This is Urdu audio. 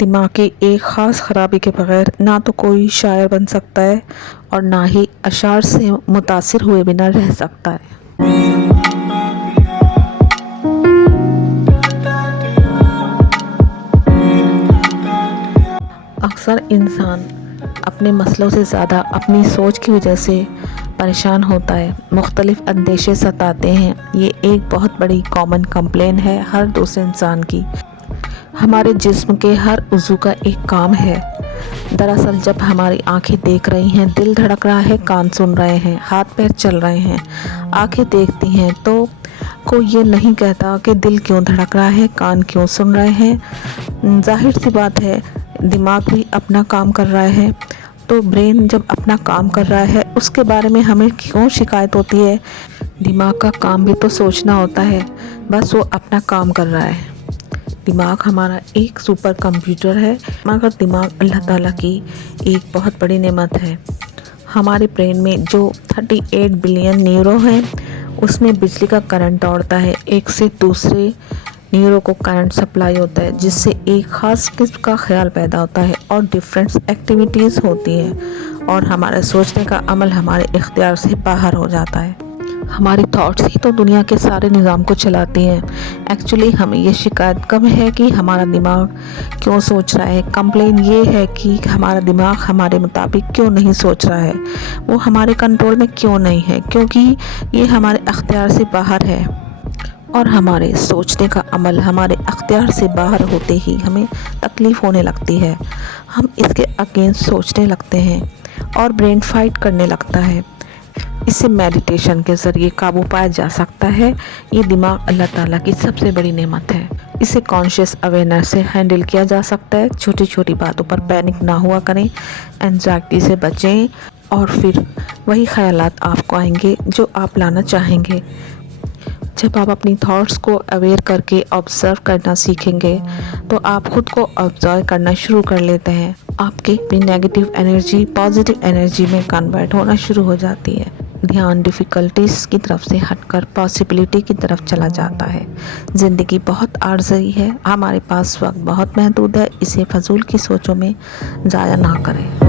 دماغ کی ایک خاص خرابی کے بغیر نہ تو کوئی شاعر بن سکتا ہے اور نہ ہی اشعار سے متاثر ہوئے بنا رہ سکتا ہے۔ اکثر انسان اپنے مسئلوں سے زیادہ اپنی سوچ کی وجہ سے پریشان ہوتا ہے، مختلف اندیشے ستاتے ہیں۔ یہ ایک بہت بڑی کامن کمپلین ہے ہر دوسرے انسان کی۔ ہمارے جسم کے ہر عضو کا ایک کام ہے۔ دراصل جب ہماری آنکھیں دیکھ رہی ہیں، دل دھڑک رہا ہے، کان سن رہے ہیں، ہاتھ پیر چل رہے ہیں، آنکھیں دیکھتی ہیں تو کوئی یہ نہیں کہتا کہ دل کیوں دھڑک رہا ہے، کان کیوں سن رہے ہیں۔ ظاہر سی بات ہے، دماغ بھی اپنا کام کر رہا ہے۔ تو برین جب اپنا کام کر رہا ہے، اس کے بارے میں ہمیں کیوں شکایت ہوتی ہے؟ دماغ کا کام بھی تو سوچنا ہوتا ہے، بس وہ اپنا کام کر رہا ہے۔ دماغ ہمارا ایک سپر کمپیوٹر ہے، مگر دماغ اللہ تعالیٰ کی ایک بہت بڑی نعمت ہے۔ ہمارے برین میں جو 38 بلین نیورو ہیں، اس میں بجلی کا کرنٹ دوڑتا ہے، ایک سے دوسرے نیورو کو کرنٹ سپلائی ہوتا ہے، جس سے ایک خاص قسم کا خیال پیدا ہوتا ہے اور ڈیفرنٹ ایکٹیویٹیز ہوتی ہیں، اور ہمارے سوچنے کا عمل ہمارے اختیار سے باہر ہو جاتا ہے۔ ہماری تھاٹس ہی تو دنیا کے سارے نظام کو چلاتی ہیں۔ ایکچولی ہمیں یہ شکایت کم ہے کہ ہمارا دماغ کیوں سوچ رہا ہے، کمپلین یہ ہے کہ ہمارا دماغ ہمارے مطابق کیوں نہیں سوچ رہا ہے، وہ ہمارے کنٹرول میں کیوں نہیں ہے، کیونکہ یہ ہمارے اختیار سے باہر ہے۔ اور ہمارے سوچنے کا عمل ہمارے اختیار سے باہر ہوتے ہی ہمیں تکلیف ہونے لگتی ہے، ہم اس کے اگینسٹ سوچنے لگتے ہیں اور برین فائٹ کرنے لگتا ہے۔ اسے میڈیٹیشن کے ذریعے قابو پایا جا سکتا ہے۔ یہ دماغ اللہ تعالیٰ کی سب سے بڑی نعمت ہے۔ اسے کانشیس اویئرنیس سے ہینڈل کیا جا سکتا ہے۔ چھوٹی چھوٹی باتوں پر پینک نہ ہوا کریں، اینزائٹی سے بچیں، اور پھر وہی خیالات آپ کو آئیں گے جو آپ لانا چاہیں گے۔ جب آپ اپنی تھاٹس کو اویئر کر کے آبزرو کرنا سیکھیں گے تو آپ خود کو آبزرو کرنا شروع کر لیتے ہیں۔ آپ کی نیگیٹو انرجی پازیٹیو انرجی میں کنورٹ ہونا شروع ہو جاتی ہے۔ دھیان ڈیفیکلٹیز کی طرف سے ہٹ کر پاسبلٹی کی طرف چلا جاتا ہے۔ زندگی بہت عارضی ہے، ہمارے پاس وقت بہت محدود ہے، اسے فضول کی سوچوں میں ضائع نہ کریں۔